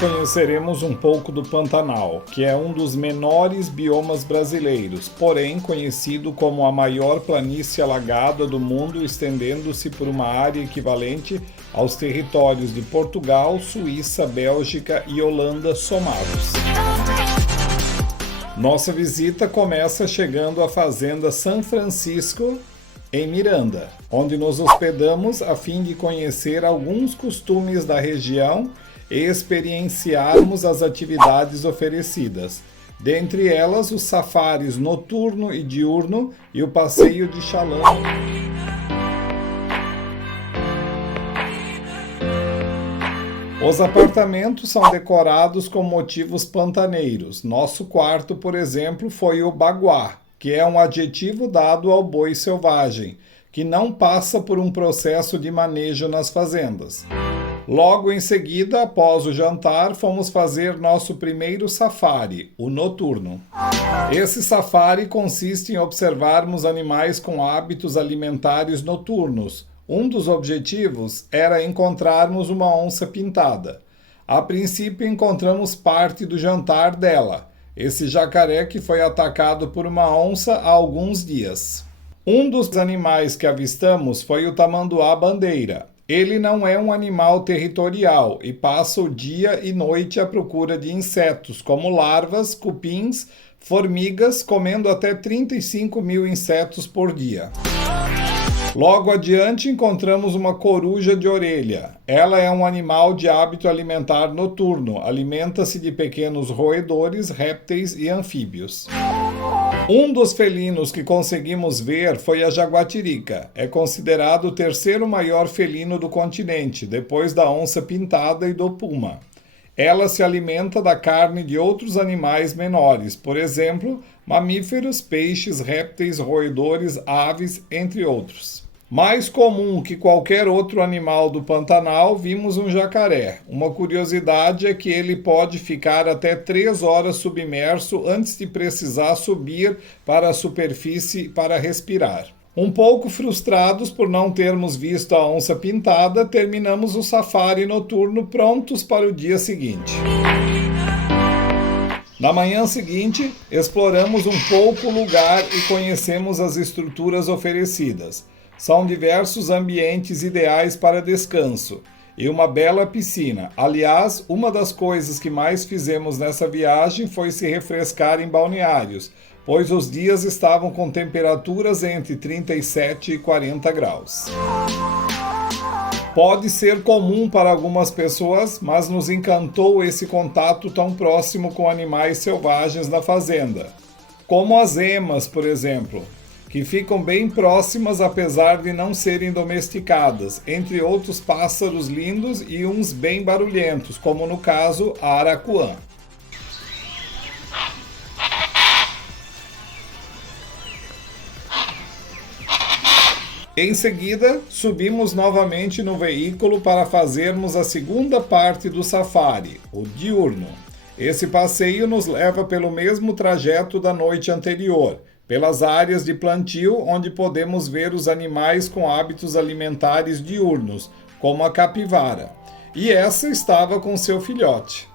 conheceremos um pouco do Pantanal, que é um dos menores biomas brasileiros, porém conhecido como a maior planície alagada do mundo, estendendo-se por uma área equivalente aos territórios de Portugal, Suíça, Bélgica e Holanda somados. Nossa visita começa chegando à Fazenda São Francisco, em Miranda, onde nos hospedamos a fim de conhecer alguns costumes da região e experienciarmos as atividades oferecidas, dentre elas os safaris noturno e diurno e o passeio de chalã. Os apartamentos são decorados com motivos pantaneiros. Nosso quarto, por exemplo, foi o baguá, que é um adjetivo dado ao boi selvagem, que não passa por um processo de manejo nas fazendas. Logo em seguida, após o jantar, fomos fazer nosso primeiro safari, o noturno. Esse safari consiste em observarmos animais com hábitos alimentares noturnos. Um dos objetivos era encontrarmos uma onça pintada. A princípio, encontramos parte do jantar dela, esse jacaré que foi atacado por uma onça há alguns dias. Um dos animais que avistamos foi o tamanduá-bandeira. Ele não é um animal territorial e passa o dia e noite à procura de insetos, como larvas, cupins, formigas, comendo até 35 mil insetos por dia. Logo adiante encontramos uma coruja de orelha. Ela é um animal de hábito alimentar noturno, alimenta-se de pequenos roedores, répteis e anfíbios. Um dos felinos que conseguimos ver foi a jaguatirica. É considerado o terceiro maior felino do continente, depois da onça pintada e do puma. Ela se alimenta da carne de outros animais menores, por exemplo, mamíferos, peixes, répteis, roedores, aves, entre outros. Mais comum que qualquer outro animal do Pantanal, vimos um jacaré. Uma curiosidade é que ele pode ficar até 3 horas submerso antes de precisar subir para a superfície para respirar. Um pouco frustrados por não termos visto a onça pintada, terminamos o safari noturno prontos para o dia seguinte. Na manhã seguinte, exploramos um pouco o lugar e conhecemos as estruturas oferecidas. São diversos ambientes ideais para descanso e uma bela piscina. Aliás, uma das coisas que mais fizemos nessa viagem foi se refrescar em balneários, pois os dias estavam com temperaturas entre 37 e 40 graus. Pode ser comum para algumas pessoas, mas nos encantou esse contato tão próximo com animais selvagens na fazenda, como as emas, por exemplo, que ficam bem próximas apesar de não serem domesticadas, entre outros pássaros lindos e uns bem barulhentos, como no caso a aracuã. Em seguida, subimos novamente no veículo para fazermos a segunda parte do safari, o diurno. Esse passeio nos leva pelo mesmo trajeto da noite anterior, pelas áreas de plantio onde podemos ver os animais com hábitos alimentares diurnos, como a capivara. E essa estava com seu filhote.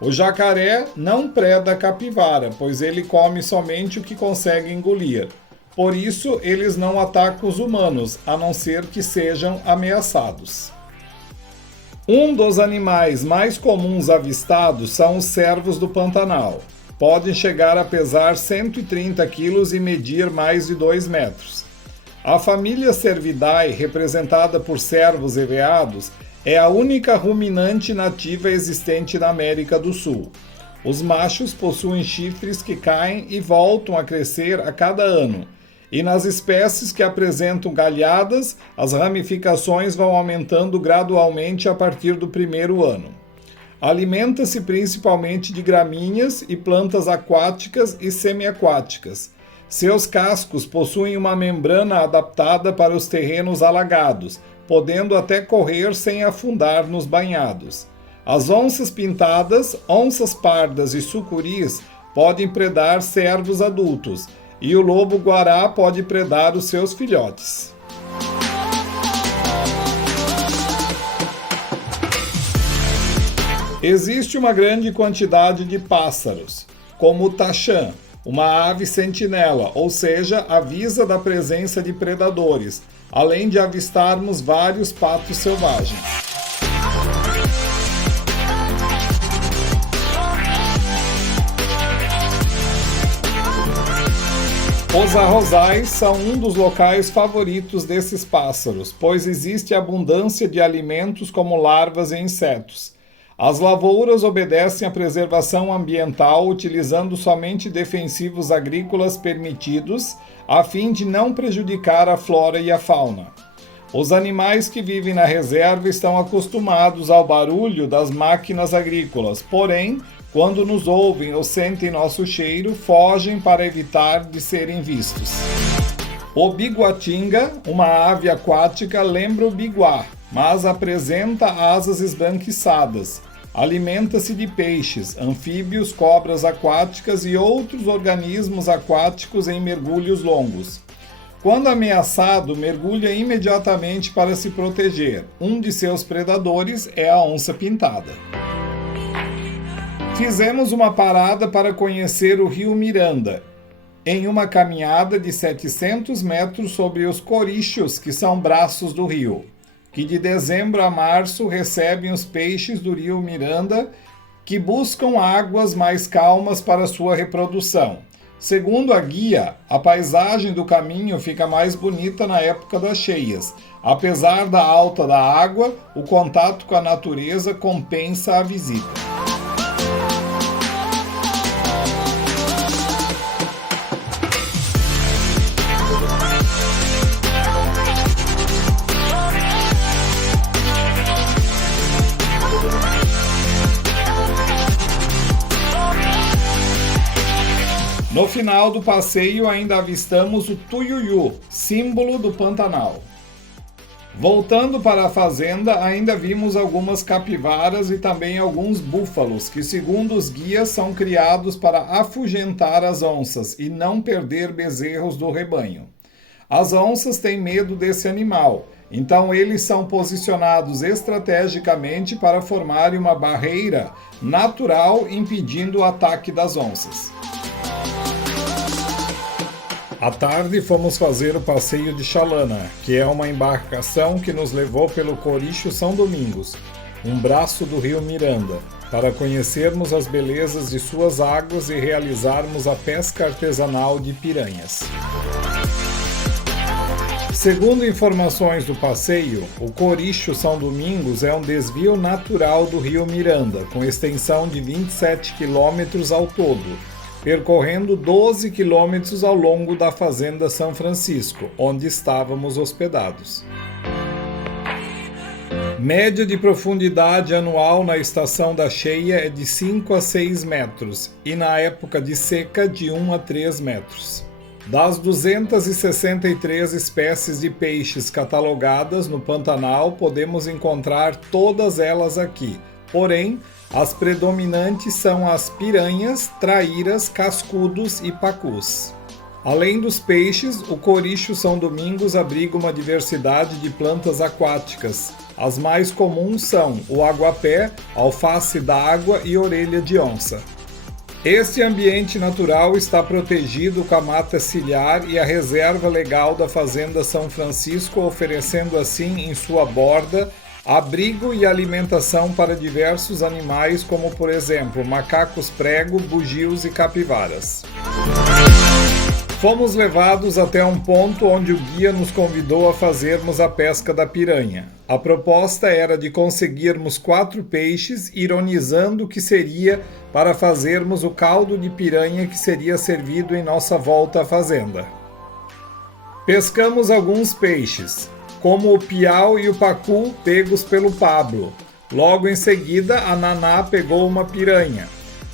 O jacaré não preda a capivara, pois ele come somente o que consegue engolir. Por isso, eles não atacam os humanos, a não ser que sejam ameaçados. Um dos animais mais comuns avistados são os cervos do Pantanal. Podem chegar a pesar 130 quilos e medir mais de 2 metros. A família Cervidae, representada por cervos e veados, é a única ruminante nativa existente na América do Sul. Os machos possuem chifres que caem e voltam a crescer a cada ano, e nas espécies que apresentam galhadas, as ramificações vão aumentando gradualmente a partir do primeiro ano. Alimenta-se principalmente de gramíneas e plantas aquáticas e semiaquáticas. Seus cascos possuem uma membrana adaptada para os terrenos alagados, podendo até correr sem afundar nos banhados. As onças pintadas, onças pardas e sucuris podem predar cervos adultos, e o lobo-guará pode predar os seus filhotes. Existe uma grande quantidade de pássaros, como o taxã, uma ave sentinela, ou seja, avisa da presença de predadores, além de avistarmos vários patos selvagens. Os arrozais são um dos locais favoritos desses pássaros, pois existe abundância de alimentos como larvas e insetos. As lavouras obedecem à preservação ambiental utilizando somente defensivos agrícolas permitidos, a fim de não prejudicar a flora e a fauna. Os animais que vivem na reserva estão acostumados ao barulho das máquinas agrícolas, porém, quando nos ouvem ou sentem nosso cheiro, fogem para evitar de serem vistos. O biguatinga, uma ave aquática, lembra o biguá, mas apresenta asas esbranquiçadas. Alimenta-se de peixes, anfíbios, cobras aquáticas e outros organismos aquáticos em mergulhos longos. Quando ameaçado, mergulha imediatamente para se proteger. Um de seus predadores é a onça pintada. Fizemos uma parada para conhecer o rio Miranda, em uma caminhada de 700 metros sobre os corichos, que são braços do rio, que de dezembro a março recebem os peixes do rio Miranda, que buscam águas mais calmas para sua reprodução. Segundo a guia, a paisagem do caminho fica mais bonita na época das cheias. Apesar da alta da água, o contato com a natureza compensa a visita. No final do passeio ainda avistamos o tuiuiu, símbolo do Pantanal. Voltando para a fazenda, ainda vimos algumas capivaras e também alguns búfalos, que segundo os guias são criados para afugentar as onças e não perder bezerros do rebanho. As onças têm medo desse animal, então eles são posicionados estrategicamente para formarem uma barreira natural impedindo o ataque das onças. À tarde fomos fazer o passeio de Chalana, que é uma embarcação que nos levou pelo Coricho São Domingos, um braço do rio Miranda, para conhecermos as belezas de suas águas e realizarmos a pesca artesanal de piranhas. Segundo informações do passeio, o Coricho São Domingos é um desvio natural do rio Miranda, com extensão de 27 quilômetros ao todo, percorrendo 12 quilômetros ao longo da Fazenda São Francisco, onde estávamos hospedados. Média de profundidade anual na estação da cheia é de 5 a 6 metros e na época de seca de 1 a 3 metros. Das 263 espécies de peixes catalogadas no Pantanal, podemos encontrar todas elas aqui, porém, as predominantes são as piranhas, traíras, cascudos e pacus. Além dos peixes, o Coricho São Domingos abriga uma diversidade de plantas aquáticas. As mais comuns são o aguapé, alface d'água e orelha de onça. Este ambiente natural está protegido com a mata ciliar e a reserva legal da Fazenda São Francisco, oferecendo assim em sua borda abrigo e alimentação para diversos animais, como por exemplo macacos prego, bugios e capivaras. Fomos levados até um ponto onde o guia nos convidou a fazermos a pesca da piranha. A proposta era de conseguirmos 4 peixes, ironizando que seria para fazermos o caldo de piranha que seria servido em nossa volta à fazenda. Pescamos alguns peixes, como o piau e o pacu pegos pelo Pablo. Logo em seguida, a Naná pegou uma piranha.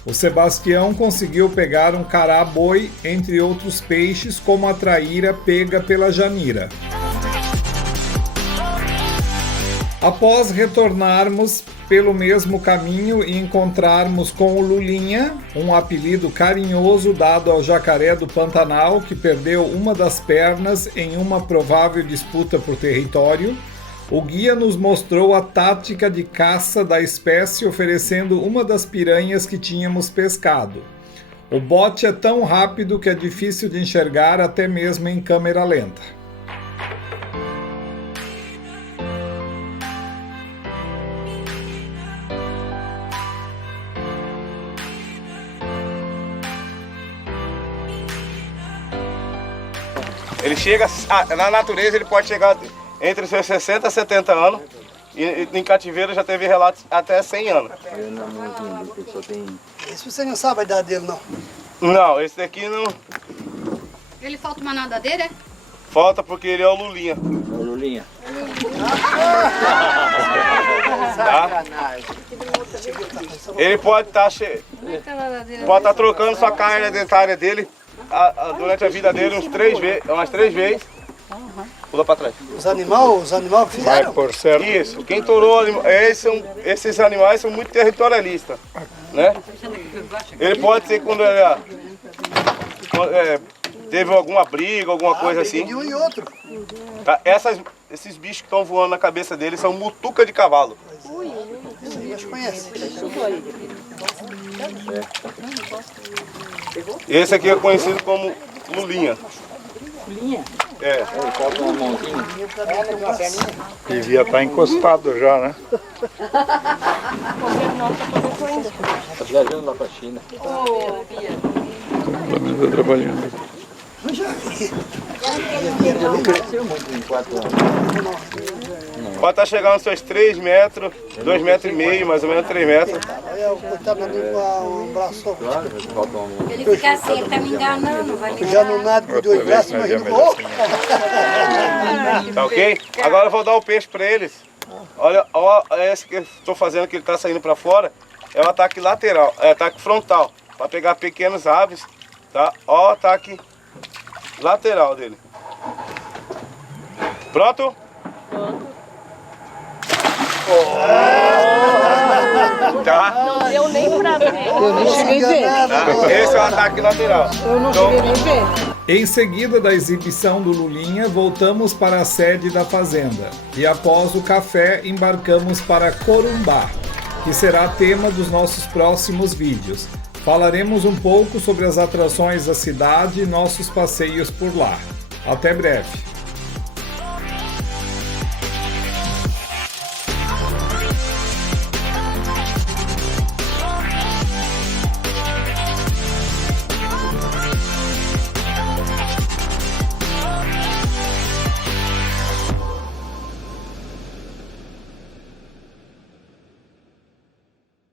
O Sebastião conseguiu pegar um cará-boi, entre outros peixes, como a traíra pega pela Janira. Após retornarmos pelo mesmo caminho e encontrarmos com o Lulinha, um apelido carinhoso dado ao jacaré do Pantanal, que perdeu uma das pernas em uma provável disputa por território, O guia nos mostrou a tática de caça da espécie, oferecendo uma das piranhas que tínhamos pescado. O bote é tão rápido que é difícil de enxergar até mesmo em câmera lenta. Ele chega, na natureza ele pode chegar entre os seus 60 e 70 anos, e em cativeiro já teve relatos até 100 anos. Esse você não sabe a idade dele, não? Não, esse daqui não Ele falta uma nadadeira, é? falta porque ele é o Lulinha. Ô, Lulinha. Tá? Ele pode estar trocando sua carne dentária dele durante a vida dele umas três vezes. Pula para trás. Os animais que fizeram? Por certo. Isso, quem torou esses animais são muito territorialistas, né? Ele pode ser quando teve alguma briga, alguma coisa assim. De um e outro. Tá? Esses bichos que estão voando na cabeça dele são mutuca de cavalo. Sim, mas conhece. Esse aqui é conhecido como Lulinha. Lulinha? É. Falta uma mãozinha. Devia estar encostado já, né? Tá viajando lá pra China. Está trabalhando. Não cresceu muito em 4 anos. Pode estar chegando aos seus 3 metros, 2,5 metros, mais ou menos 3 metros. Aí o coitado com um braço. Claro, falta uma mão. Ele fica assim, ele tá me enganando, vai me Já não nada com 2 braços, imagina o outro. Tá ok? Agora eu vou dar o peixe para eles. Olha, esse que eu estou fazendo, que ele está saindo para fora, é o ataque lateral, é ataque frontal, para pegar pequenas aves, tá? Ó o ataque lateral dele. Pronto? Tá? Não deu nem pra ver. Eu nem cheguei a ver. Tá? Esse é o ataque lateral. Eu não cheguei nem a ver. Em seguida da exibição do Lulinha, voltamos para a sede da fazenda e após o café embarcamos para Corumbá, que será tema dos nossos próximos vídeos. Falaremos um pouco sobre as atrações da cidade e nossos passeios por lá. Até breve!